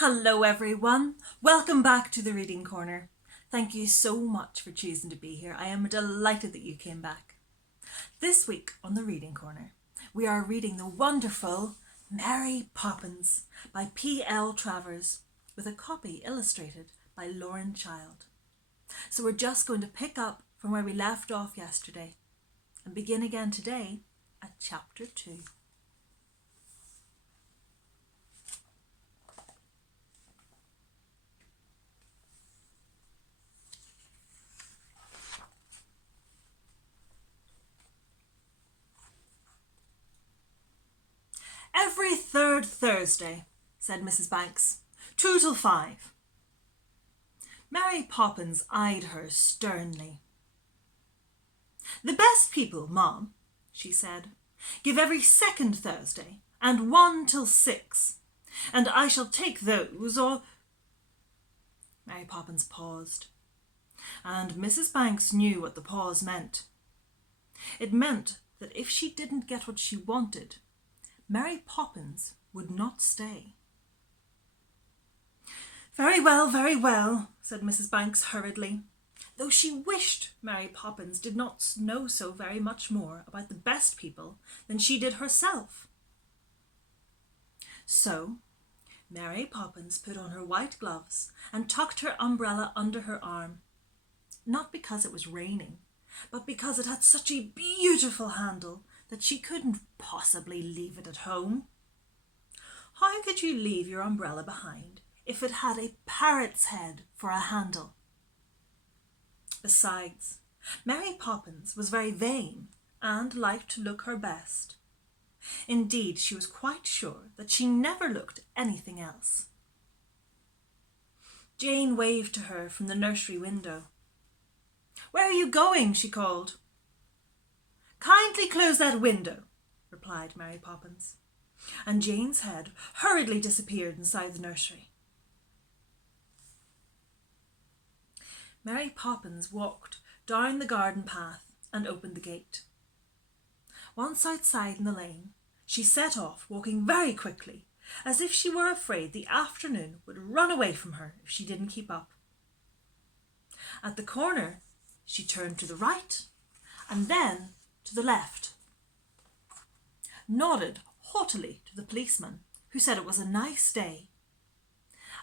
Hello everyone, welcome back to the Reading Corner. Thank you so much for choosing to be here. I am delighted that you came back. This week on the Reading Corner, we are reading the wonderful Mary Poppins by P.L. Travers with a copy illustrated by Lauren Child. So we're just going to pick up from where we left off yesterday and begin again today at chapter 2. Every third Thursday, said Mrs. Banks, 2 till 5. Mary Poppins eyed her sternly. The best people, Mum, she said, give every second Thursday, and 1 till 6, and I shall take those, or... Mary Poppins paused, and Mrs. Banks knew what the pause meant. It meant that if she didn't get what she wanted, Mary Poppins would not stay. Very well, said Mrs. Banks hurriedly, though she wished Mary Poppins did not know so very much more about the best people than she did herself. So Mary Poppins put on her white gloves and tucked her umbrella under her arm, not because it was raining, but because it had such a beautiful handle that she couldn't possibly leave it at home. How could you leave your umbrella behind if it had a parrot's head for a handle? Besides, Mary Poppins was very vain and liked to look her best. Indeed, she was quite sure that she never looked anything else. Jane waved to her from the nursery window. "Where are you going?" she called. "Kindly close that window," replied Mary Poppins, and Jane's head hurriedly disappeared inside the nursery. Mary Poppins walked down the garden path and opened the gate. Once outside in the lane, she set off, walking very quickly, as if she were afraid the afternoon would run away from her if she didn't keep up. At the corner, she turned to the right and then to the left, nodded haughtily to the policeman, who said it was a nice day,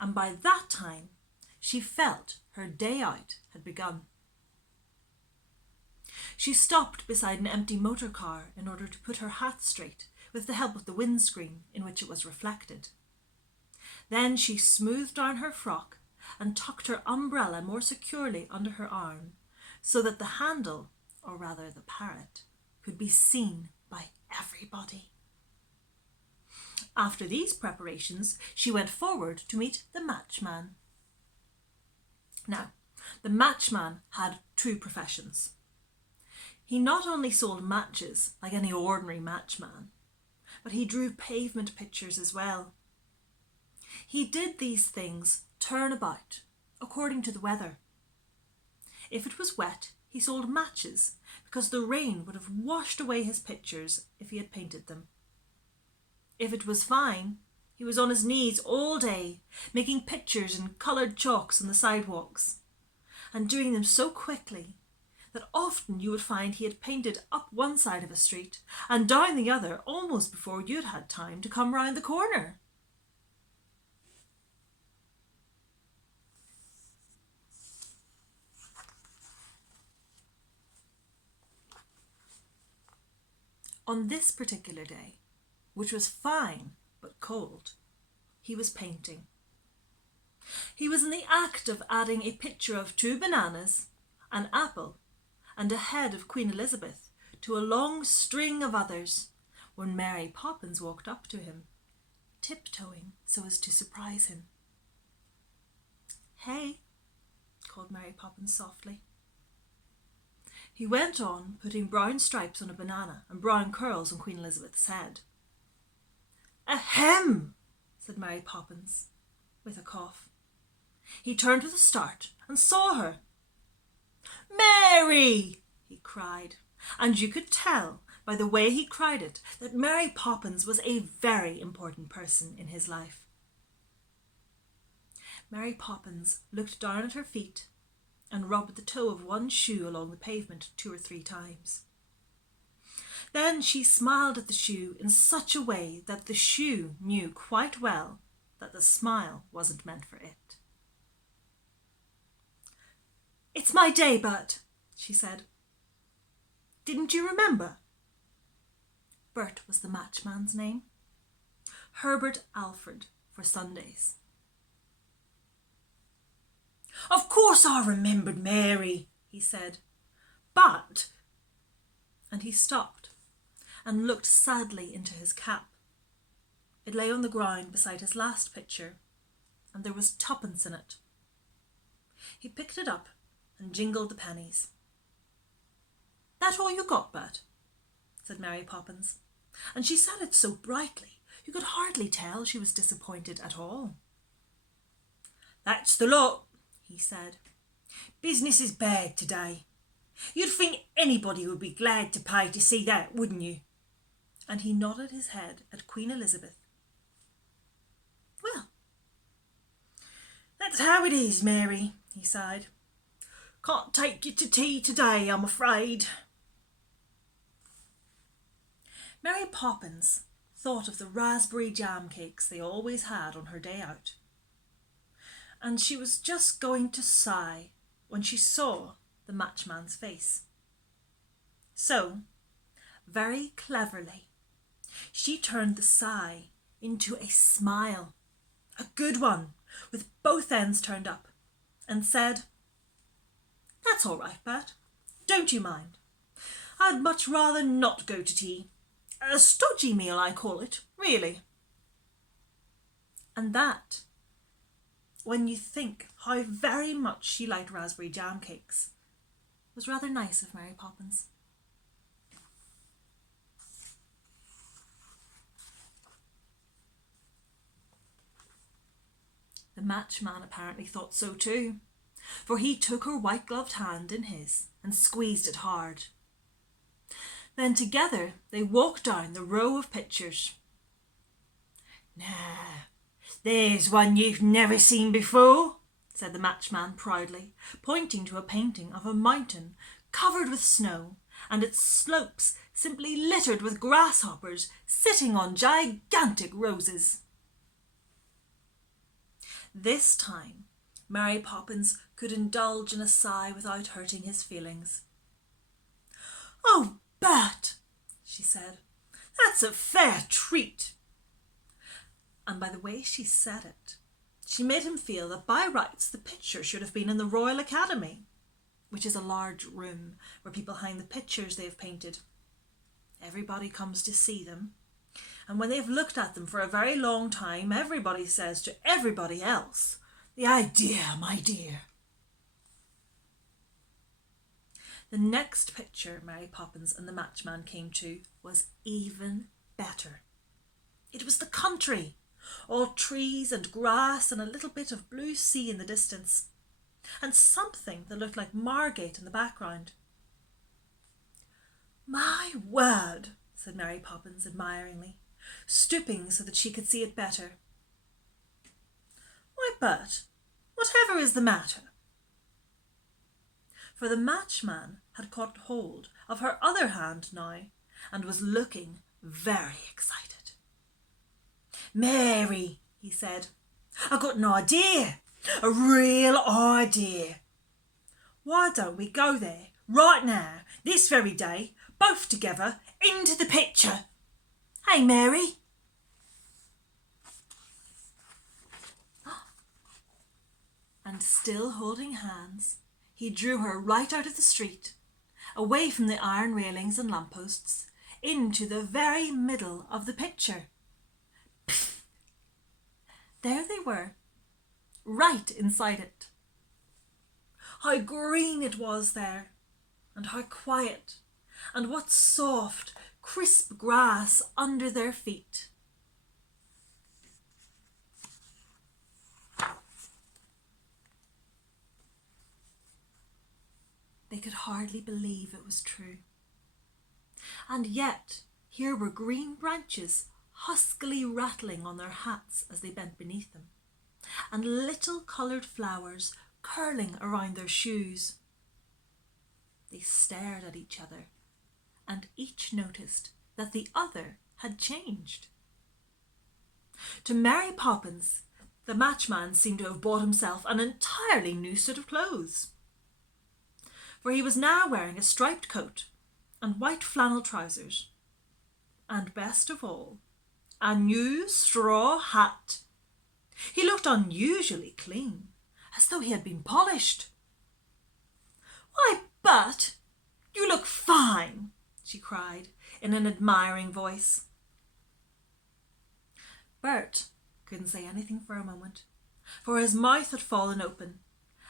and by that time she felt her day out had begun. She stopped beside an empty motor car in order to put her hat straight with the help of the windscreen in which it was reflected. Then she smoothed down her frock and tucked her umbrella more securely under her arm, so that the handle, or rather the parrot, could be seen by everybody. After these preparations, she went forward to meet the matchman. Now, the matchman had two professions. He not only sold matches like any ordinary matchman, but he drew pavement pictures as well. He did these things turn about, according to the weather. If it was wet, he sold matches, because the rain would have washed away his pictures if he had painted them. If it was fine, he was on his knees all day, making pictures in coloured chalks on the sidewalks, and doing them so quickly that often you would find he had painted up one side of a street and down the other almost before you'd had time to come round the corner. On this particular day, which was fine but cold, he was painting. He was in the act of adding a picture of 2 bananas, an apple, and a head of Queen Elizabeth to a long string of others, when Mary Poppins walked up to him, tiptoeing so as to surprise him. "Hey," called Mary Poppins softly. He went on, putting brown stripes on a banana and brown curls on Queen Elizabeth's head. "Ahem," said Mary Poppins, with a cough. He turned with a start and saw her. "Mary!" he cried, and you could tell by the way he cried it that Mary Poppins was a very important person in his life. Mary Poppins looked down at her feet and rubbed the toe of one shoe along the pavement 2 or 3 times. Then she smiled at the shoe in such a way that the shoe knew quite well that the smile wasn't meant for it. "It's my day, Bert," she said. "Didn't you remember?" Bert was the matchman's name. Herbert Alfred for Sundays. "Of course I remembered, Mary," he said. "But—" And he stopped and looked sadly into his cap. It lay on the ground beside his last picture, and there was 2p in it. He picked it up and jingled the pennies. "That all you got, Bert?" said Mary Poppins, and she said it so brightly you could hardly tell she was disappointed at all. "That's the lot," he said. "Business is bad today. You'd think anybody would be glad to pay to see that, wouldn't you?" And he nodded his head at Queen Elizabeth. "Well, that's how it is, Mary," he sighed. "Can't take you to tea today, I'm afraid." Mary Poppins thought of the raspberry jam cakes they always had on her day out, and she was just going to sigh when she saw the matchman's face. So, very cleverly, she turned the sigh into a smile, a good one, with both ends turned up, and said, "That's all right, Bert. Don't you mind. I'd much rather not go to tea. A stodgy meal, I call it, really." And that, when you think how very much she liked raspberry jam cakes, was rather nice of Mary Poppins. The matchman apparently thought so too, for he took her white-gloved hand in his and squeezed it hard. Then together they walked down the row of pictures. "Now, there's one you've never seen before," said the matchman proudly, pointing to a painting of a mountain covered with snow and its slopes simply littered with grasshoppers sitting on gigantic roses. This time, Mary Poppins could indulge in a sigh without hurting his feelings. "Oh, Bert," she said, "that's a fair treat." And by the way she said it, she made him feel that by rights the picture should have been in the Royal Academy, which is a large room where people hang the pictures they have painted. Everybody comes to see them, and when they've looked at them for a very long time, everybody says to everybody else, "The idea, my dear." The next picture Mary Poppins and the matchman came to was even better. It was the country, all trees and grass and a little bit of blue sea in the distance, and something that looked like Margate in the background. "My word," said Mary Poppins admiringly, stooping so that she could see it better. "Why, Bert, whatever is the matter?" For the matchman had caught hold of her other hand now and was looking very excited. "Mary," he said, "I've got an idea, a real idea. Why don't we go there right now, this very day, both together, into the picture? Hey, Mary?" And still holding hands, he drew her right out of the street, away from the iron railings and lampposts, into the very middle of the picture. Pfft! There they were, right inside it. How green it was there, and how quiet, and what soft, crisp grass under their feet. They could hardly believe it was true. And yet here were green branches huskily rattling on their hats as they bent beneath them, and little coloured flowers curling around their shoes. They stared at each other, and each noticed that the other had changed. To Mary Poppins, the matchman seemed to have bought himself an entirely new suit of clothes, for he was now wearing a striped coat and white flannel trousers, and best of all, a new straw hat. He looked unusually clean, as though he had been polished. "Why, Bert, you look fine," she cried in an admiring voice. Bert couldn't say anything for a moment, for his mouth had fallen open,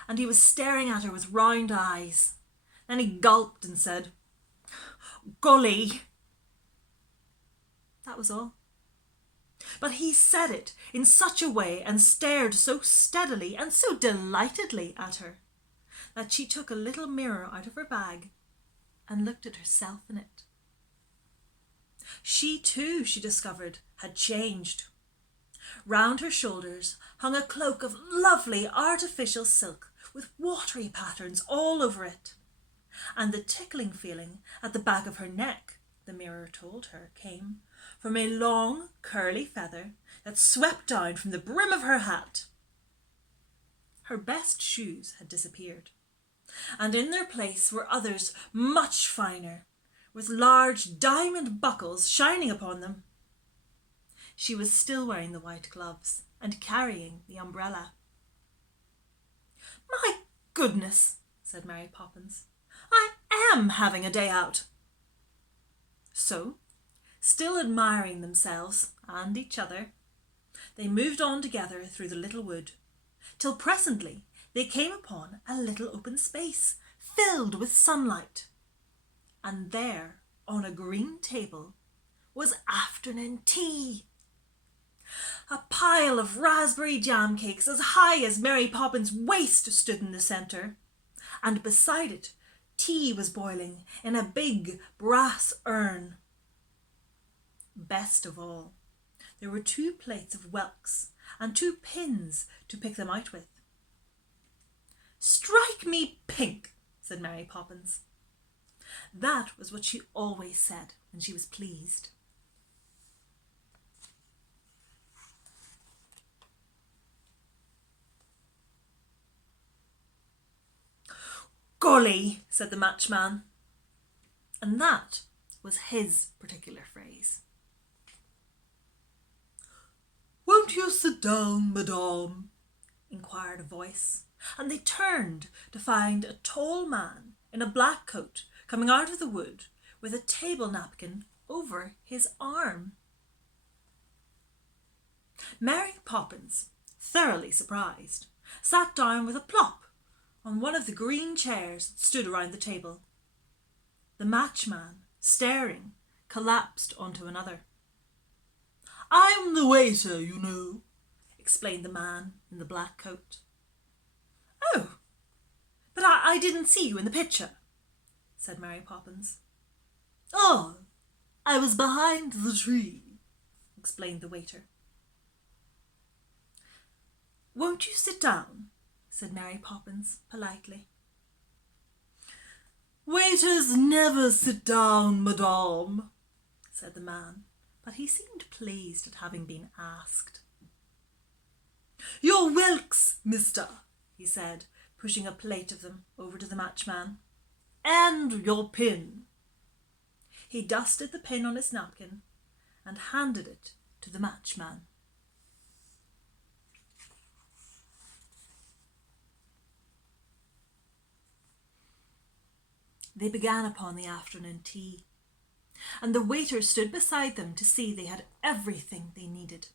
and he was staring at her with round eyes. Then he gulped and said, "Golly." That was all. But he said it in such a way and stared so steadily and so delightedly at her that she took a little mirror out of her bag and looked at herself in it. She too, she discovered, had changed. Round her shoulders hung a cloak of lovely artificial silk with watery patterns all over it, and the tickling feeling at the back of her neck, the mirror told her, came from a long curly feather that swept down from the brim of her hat. Her best shoes had disappeared, and in their place were others much finer, with large diamond buckles shining upon them. She was still wearing the white gloves and carrying the umbrella. "My goodness," said Mary Poppins, "I am having a day out." So, still admiring themselves and each other, they moved on together through the little wood, till presently they came upon a little open space filled with sunlight, and there, on a green table, was afternoon tea. A pile of raspberry jam cakes as high as Mary Poppins' waist stood in the centre, and beside it tea was boiling in a big brass urn. Best of all, there were 2 plates of whelks and 2 pins to pick them out with. "Strike me pink," said Mary Poppins. That was what she always said when she was pleased. "Golly," said the matchman, and that was his particular phrase. "Won't you sit down, madame?" inquired a voice, and they turned to find a tall man in a black coat coming out of the wood with a table napkin over his arm. Mary Poppins, thoroughly surprised, sat down with a plop on one of the green chairs that stood around the table. The matchman, staring, collapsed onto another. "I'm the waiter, you know," explained the man in the black coat. "Oh, but I didn't see you in the picture," said Mary Poppins. "Oh, I was behind the tree," explained the waiter. "Won't you sit down?" said Mary Poppins politely. "Waiters never sit down, madame," said the man, but he seemed pleased at having been asked. "Your whelks, mister," he said, pushing a plate of them over to the matchman. "And your pin." He dusted the pin on his napkin and handed it to the matchman. They began upon the afternoon tea, and the waiter stood beside them to see they had everything they needed.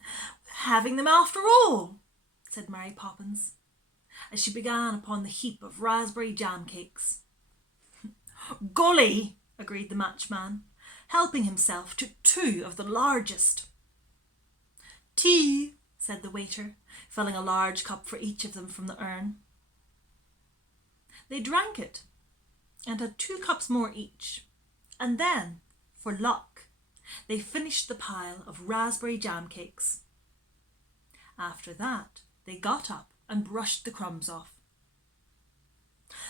"We're having them after all," said Mary Poppins, as she began upon the heap of raspberry jam cakes. "Golly," agreed the matchman, helping himself to 2 of the largest. "Tea," said the waiter, filling a large cup for each of them from the urn. They drank it and had 2 cups more each, and then, for luck, they finished the pile of raspberry jam cakes. After that, they got up and brushed the crumbs off.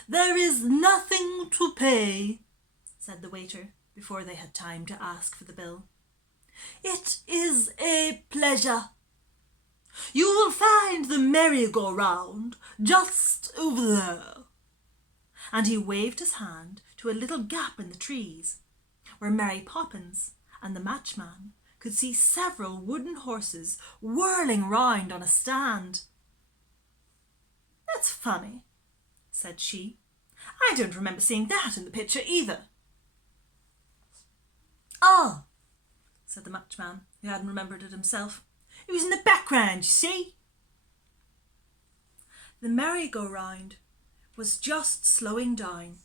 "There is nothing to pay," said the waiter, before they had time to ask for the bill. "It is a pleasure. You will find the merry-go-round just over there." And he waved his hand to a little gap in the trees, where Mary Poppins and the matchman could see several wooden horses whirling round on a stand. "That's funny," said she. "I don't remember seeing that in the picture either." "Ah," said the matchman, who hadn't remembered it himself. "It was in the background, you see." The merry-go-round was just slowing down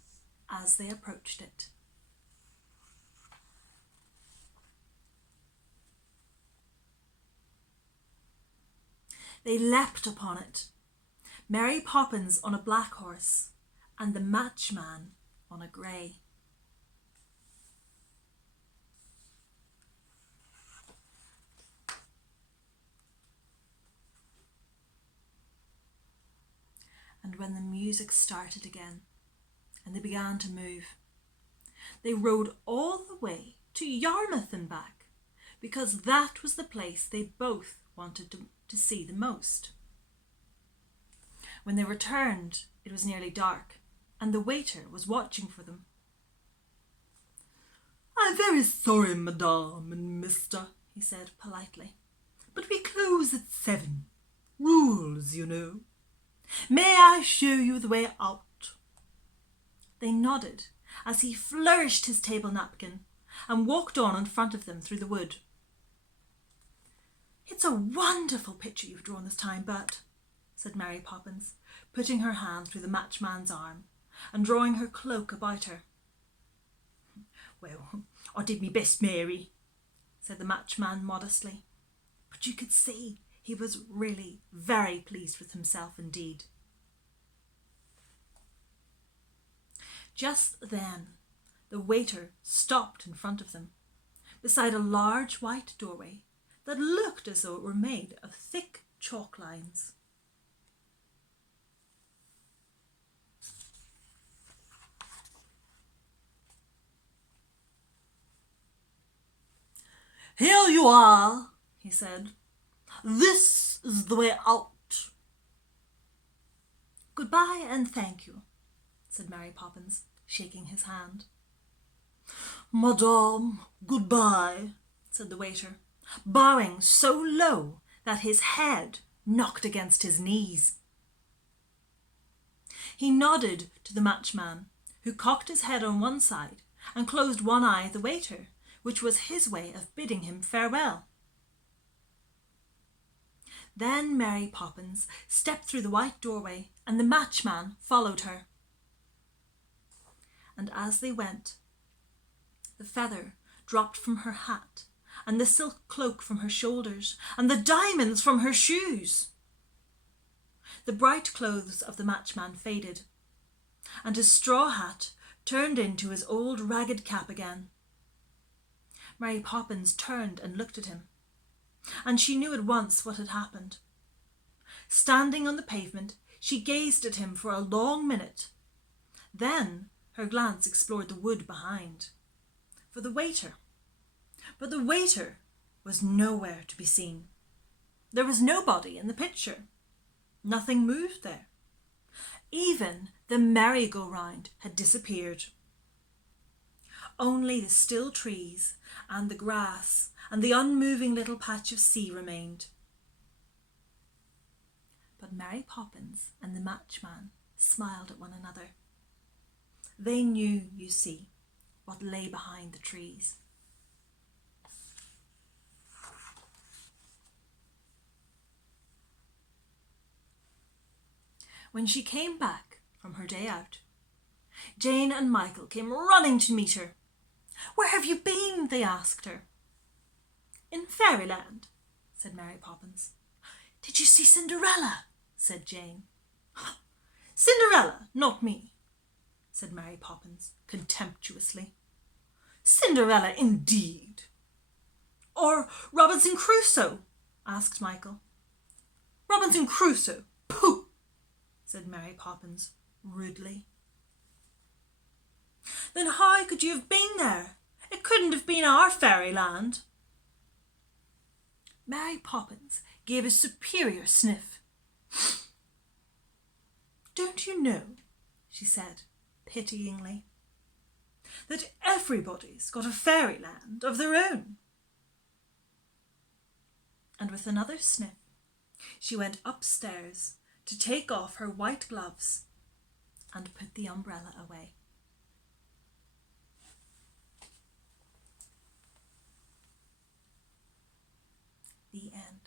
as they approached it. They leapt upon it, Mary Poppins on a black horse and the matchman on a grey. And when the music started again and they began to move, they rode all the way to Yarmouth and back, because that was the place they both wanted to see the most. When they returned, it was nearly dark, and the waiter was watching for them. "I'm very sorry, madame and mister," he said politely, "but we close at 7. Rules, you know. May I show you the way out?" They nodded as he flourished his table napkin and walked on in front of them through the wood. "It's a wonderful picture you've drawn this time, Bert," said Mary Poppins, putting her hand through the matchman's arm and drawing her cloak about her. "Well, I did me best, Mary," said the matchman modestly, but you could see he was really very pleased with himself indeed. Just then, the waiter stopped in front of them, beside a large white doorway that looked as though it were made of thick chalk lines. "Here you are," he said. "This is the way out." "Goodbye and thank you," said Mary Poppins, shaking his hand. "Madame, goodbye," said the waiter, bowing so low that his head knocked against his knees. He nodded to the matchman, who cocked his head on one side and closed one eye at the waiter, which was his way of bidding him farewell. Then Mary Poppins stepped through the white doorway and the matchman followed her. And as they went, the feather dropped from her hat and the silk cloak from her shoulders and the diamonds from her shoes. The bright clothes of the matchman faded, and his straw hat turned into his old ragged cap again. Mary Poppins turned and looked at him, and she knew at once what had happened. Standing on the pavement, she gazed at him for a long minute. Then her glance explored the wood behind, for the waiter. But the waiter was nowhere to be seen. There was nobody in the picture. Nothing moved there. Even the merry-go-round had disappeared. Only the still trees and the grass and the unmoving little patch of sea remained. But Mary Poppins and the matchman smiled at one another. They knew, you see, what lay behind the trees. When she came back from her day out, Jane and Michael came running to meet her. "Where have you been?" they asked her. "In Fairyland," said Mary Poppins. "Did you see Cinderella?" said Jane. "Cinderella, not me," said Mary Poppins contemptuously. "Cinderella indeed." "Or Robinson Crusoe?" asked Michael. Robinson Crusoe! Pooh! Said Mary Poppins rudely. Then how could you have been there? It couldn't have been our fairyland. Mary Poppins gave a superior sniff. Don't you know, she said pityingly, that everybody's got a fairyland of their own? And with another sniff, she went upstairs to take off her white gloves and put the umbrella away. The end.